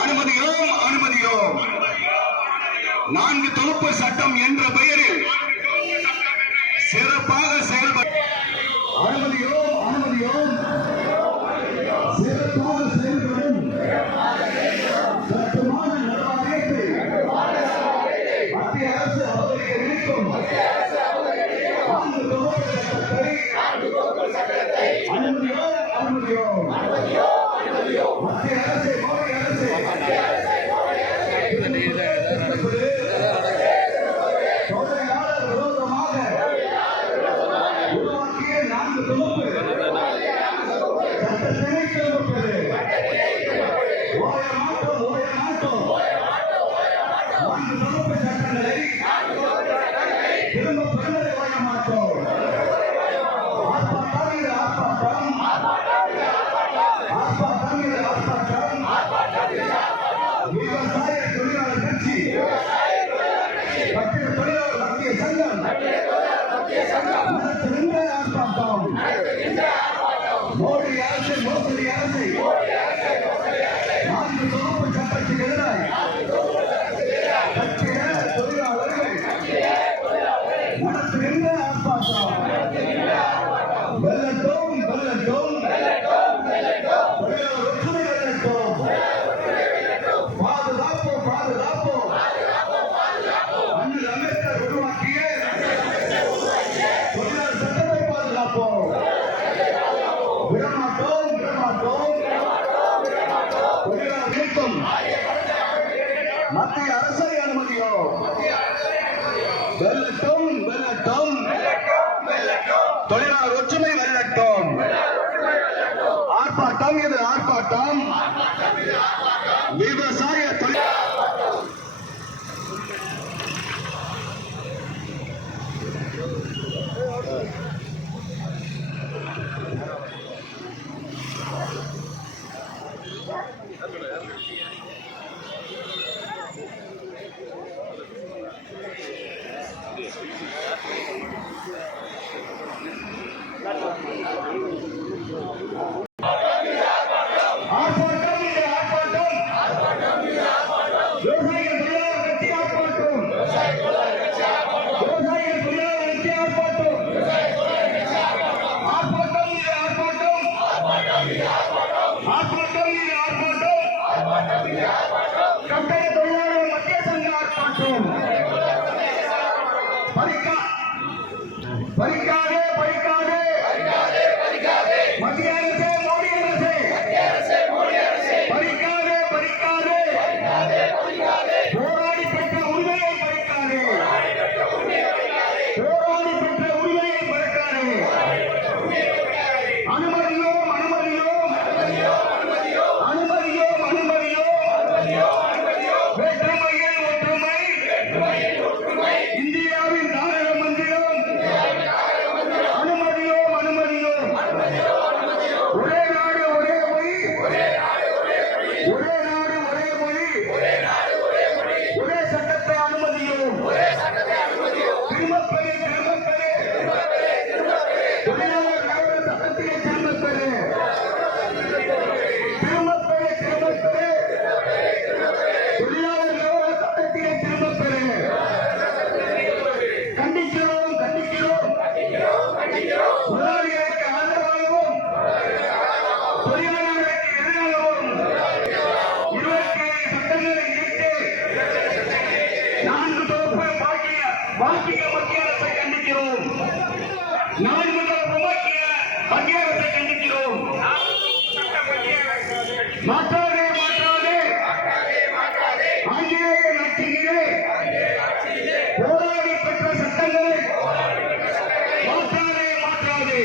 அனுமதியோம் அனுமதியோம். 4 தொகுப்பு சட்டம் என்ற பெயரில் சிறப்பாக செயல்பட அனுமதியோம் அனுமதியோம். சிறப்பாக செயல்படும் சட்டமான நடவடிக்கை மத்திய அரசு அவதரிக்க இருக்கும் 4 தொகுப்பு சட்டத்தை அனுமதியோம் அனுமதியோம். மத்திய அரசு மோடி அரசு தொழிலாளர் விரோதமாக உருவாக்கிய 4 தொகுப்பு சட்டத்தை கைவிட்டது. ஓய மாட்டோம் ஓய மாட்டோம். 4 தொகுப்பு சட்டங்களை திரும்ப பெறுவதை ஓய மாட்டோம். ஆர்ப்பாட்டம் இது ஆர்ப்பாட்டம். ஆர்ப்பாட்டம் இது ஆர்ப்பாட்டம். விவசாய தொழிலாளர் கட்சி கட்டிட தொழிலாளர் மத்திய சங்கம் நடத்துகின்ற ஆர்ப்பாட்டம். மோடி அரசு மோசடி அரசை 4 தொகுப்பு சட்டத்துக்கு எதிராக கட்டிட தொழிலாளர்கள் நடத்துகின்ற ஆர்ப்பாட்டம். வெல்லட்டும் வெல்லட்டும் தொழிலாளர் ஒற்றுமை வெல்லட்டும். பாதுகாப்போம் பாதுகாப்போம். அண்ணல் அம்பேத்கர் உருவாக்கிய தொழிலாளர் சட்டத்தை பாதுகாப்போம். விடமாட்டோம் விடமாட்டோம். தொழிலாளர் இயக்கம் மத்திய அரசை அனுமதியோம். வெல்லட்டும் வெல்லட்டும். தொழிலாளர் ஒற்றுமை வெல்லட்டும். ஆர்ப்பாட்டம் இது ஆர்ப்பாட்டம். விவசாய பறிக்காதே பறிக்காதே மத்திய அரசே மோடி அரசே பறிக்காதே பறிக்காதே போராடி பெற்ற உரிமையை பறிக்காதே. போராடி பெற்ற உரிமையை பறிக்காதே. அனுமதியோம் அனுமதியோம் அனுமதியோம் அனுமதியோம். வேற்றுமையில் ஒற்றுமை இந்தியாவின் தாரக மந்திரம். அனுமதியோம் அனுமதியோம். ஒரே நாடு ஒரே மொழி. ஒரே நாடு ஒரே மொழி. ஒரே சட்டத்தை அனுமதியோம். திரும்பப் பெறு திரும்பப் பெறு. தொழிலாளர் நலன் சட்டத்திலே திரும்பப் பெறு. திரும்பப் பெறு திரும்பப் பெறு. தொழிலாளர் நலன் சட்டத்திலே திரும்பப் பெறு. கண்டிக்கிறோம் கண்டிக்கிறோம். முதலாளிகளுக்கு ஆதரவாகவும் தொழிலாளர்களுக்கு எதிராகவும் 27 சட்டங்களை நீக்கி 4 தொகுப்பு பாக்கிய மத்திய அரசை கண்டிக்கிறோம். 4 தொகுப்பு பாக்கிய மத்திய அரசை கண்டிக்கிறோம். மாற்றாதே மாற்றாதே ஆங்கிலேய நாட்டிலே போராடி பெற்ற சட்டங்களை மாற்றாதே மாற்றாதே.